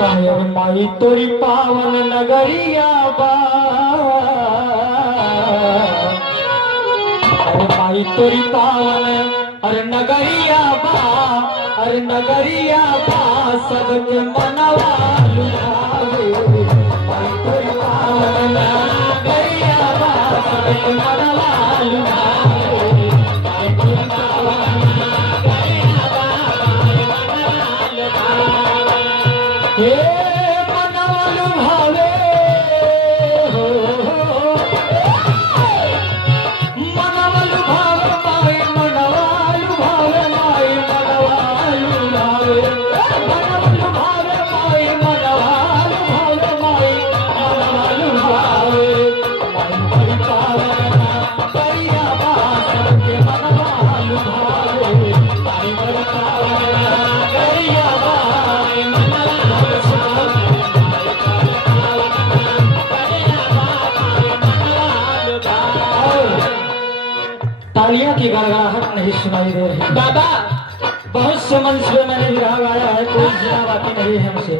अरे माई तोरी पावन नगरिया बा, अरे माई तोरी पावन अरे नगरिया बा, अरे नगरिया बा सबके मनवा लुभावे। माई तोरी पावन नगरिया बा सबके मनवा लुभावे। माई तोरी पावन नगरिया बा सबके मनवा लुभावे। हे मनवा लुभावे हो, मनवा लुभावे माई मनवा लुभावे माई मनवा लुभावे। मनवा लुभावे माई मनवा लुभावे माई मनवा लुभावे। माई तोरी पावन नगरिया बा सबके मनवा लुभावे। माई तोरी पावन नगरिया बा मनवा तालियां की गड़गड़ाहट नहीं सुनाई दे रही। दादा बहुत से मंच पे मैंने विराह गाया है, कोई जिला बाकी नहीं है हमसे।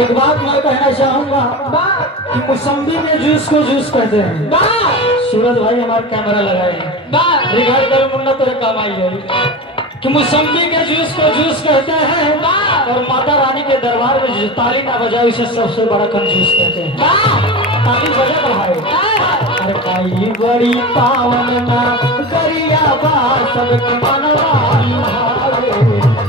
एक बात मैं कहना चाहूंगा कि मौसम्बी में जूस को जूस कहते हैं। सूरज भाई हमारे कैमरा लगाए हैं, रिगार्ड करो मुन्ना तेरे काम आई है कि मौसम्बी के जूस को जूस कहते हैं और माता रानी के दरबार में जो ताली ना बजाओ इसे सबसे बड़ा कंजूस कहते हैं। ताली बजा भाई। अरे भाई बड़ी पावन नगरिया बा सबके मनवा लुभावे।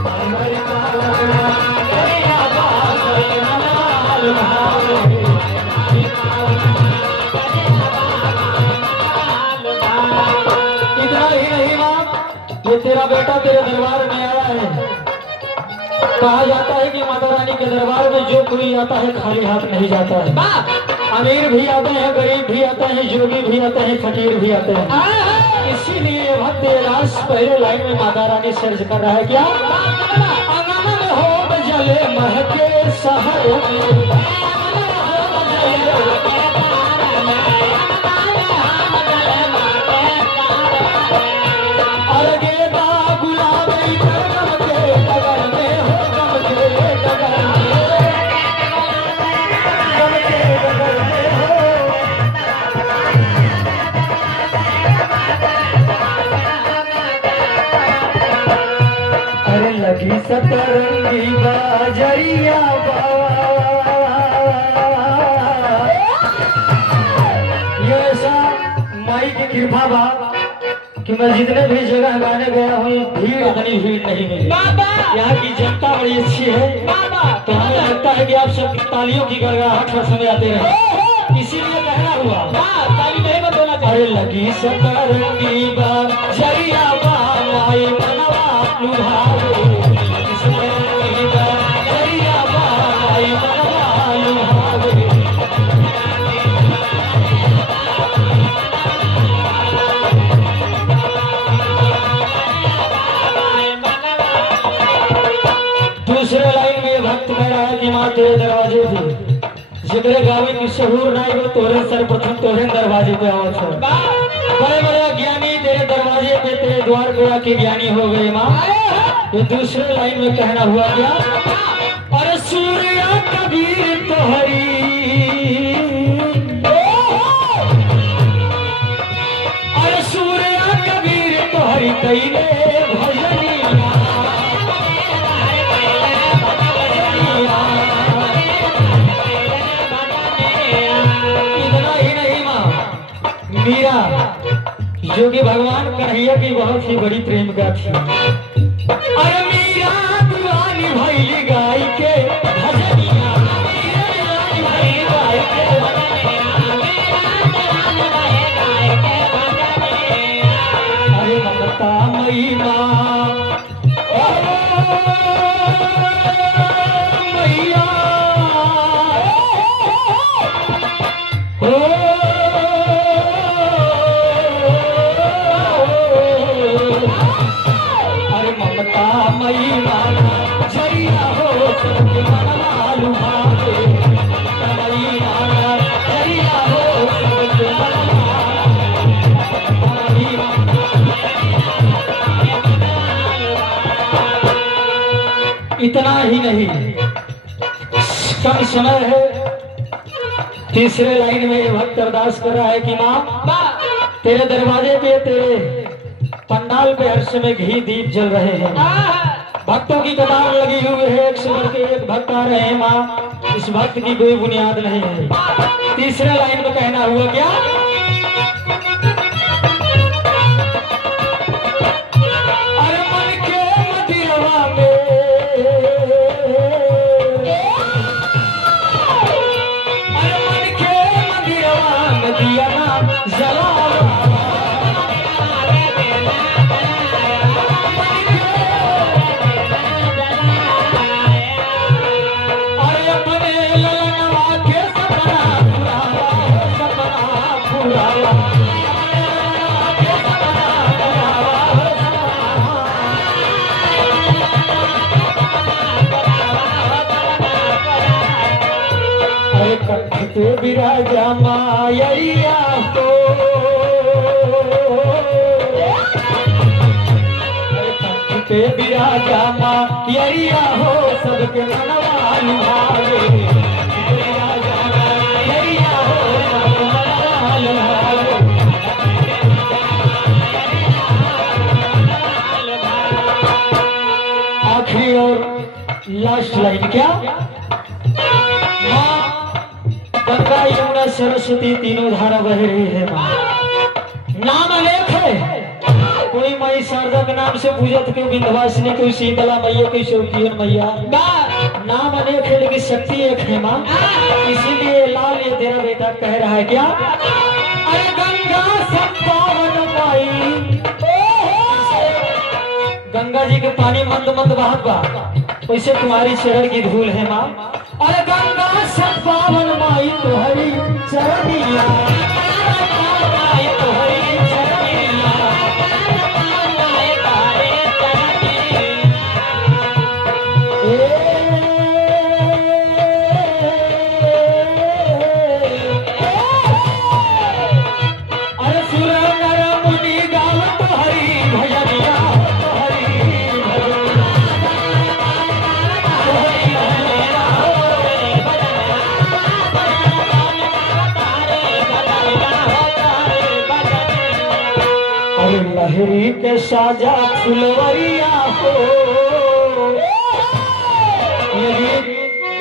बड़ी पावन नगरिया बा सबके मनवा लुभावे। इतना ही नहीं माँ, ये तेरा बेटा तेरे दरबार में आया है। कहा जाता है कि माता रानी के दरबार में जो कोई आता है खाली हाथ नहीं जाता है। अमीर भी आते हैं, गरीब भी आते हैं, योगी भी आते हैं, फकीर भी आते हैं। इसीलिए भक्त रास पहले लाइन में माता रानी सर्ज कर रहा है क्या? आंगन में हो जले महके शहर लगी सतरंगी बाजरिया बा। ये ऐसा माई की कृपा बा कि मैं जितने भी जगह गाने गया हूँ भीड़ इतनी भीड़ नहीं मिली। यहाँ की जनता बड़ी अच्छी है, तो हमें लगता है कि आप सब तालियों की गड़गड़ाहट पर समय आते रहे, इसीलिए कहना हुआ। ताली नहीं बदलना चाहिए। अरे लगी सतरंगी बाजरिया बा माई मनवा लुभावे। दूसरे लाइन में भक्त कह रहा है कि माँ तेरे दरवाजे थे, जिगरे गावे की शहूर नाई वो तोरे सर्वप्रथम तोरे दरवाजे पे आवा छो। बड़े बड़े ज्ञानी तेरे दरवाजे पे तेरे द्वार पे आके ज्ञानी हो गए माँ। ये दूसरे लाइन में कहना हुआ क्या? अरे सूर्य कबीर तोहरी, अरे सूर्य कबीर तोहरी कईले भजनी। मीरा जो कि भगवान कन्हैया की बहुत ही बड़ी प्रेम का थी। अरे मीरा दीवानी भैली गाय के भजनिया। अरे ममता मई माँ मैया इतना ही नहीं, कम समय है। तीसरे लाइन में ये भक्त अरदास कर रहा है कि माँ तेरे दरवाजे पे, तेरे पंडाल पे हर समय घी दीप जल रहे हैं, भक्तों की कतार लगी हुई है, एक से बढ़ के एक भक्त आ रहे हैं माँ, इस भक्त की कोई बुनियाद नहीं है। तीसरे लाइन में कहना हुआ क्या, अरे मन के मदिरवा में, अरे मन के मदिरवा में दिया ना जला, तो विराजा मायरिया हो, पे विराजा मायरिया हो, सबके मनवा लुभावे, विराजा मायरिया हो, सबके मनवा लुभावे। आखिरी और लास्ट लाइन क्या, गंगा यमुना सरस्वती तीनों धारा बह रही है माँ, नाम अनेक है, कोई माई शारदा के नाम से पूजत, कोई विंध्यवासिनी, कोई शीतला मैया, कोई शौकियन मैया, नाम अनेक है लेकिन शक्ति एक है माँ। इसीलिए लाल ये तेरा बेटा कह रहा है क्या, अरे गंगा सब पावन माई, गंगा जी के पानी मंद मंद बहत बा, वैसे तुम्हारी चरण की धूल है माँ। अरे गंगा सब पावन माई तुम्हारी चरनिया, तुम्हारी चरनिया, अरे सुर नर मुनि गाव तुम्हारी भजनिया, लहरी के साजा फुलवरिया हो,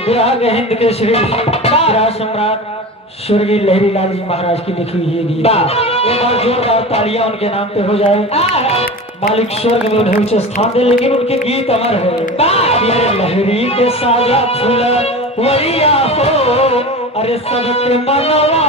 विराग हिंद के श्री राज सम्राट स्वर्गीय लहरी लाल जी महाराज की लिखी हुई है गीत। एक बार जोरदार तालियां उनके नाम पे हो जाए, मालिक स्वर्ग में उन्हें उच्च स्थान दे, लेकिन उनके गीत अमर है। लहरी के साजा फुलवरिया हो, अरे सबके मनवा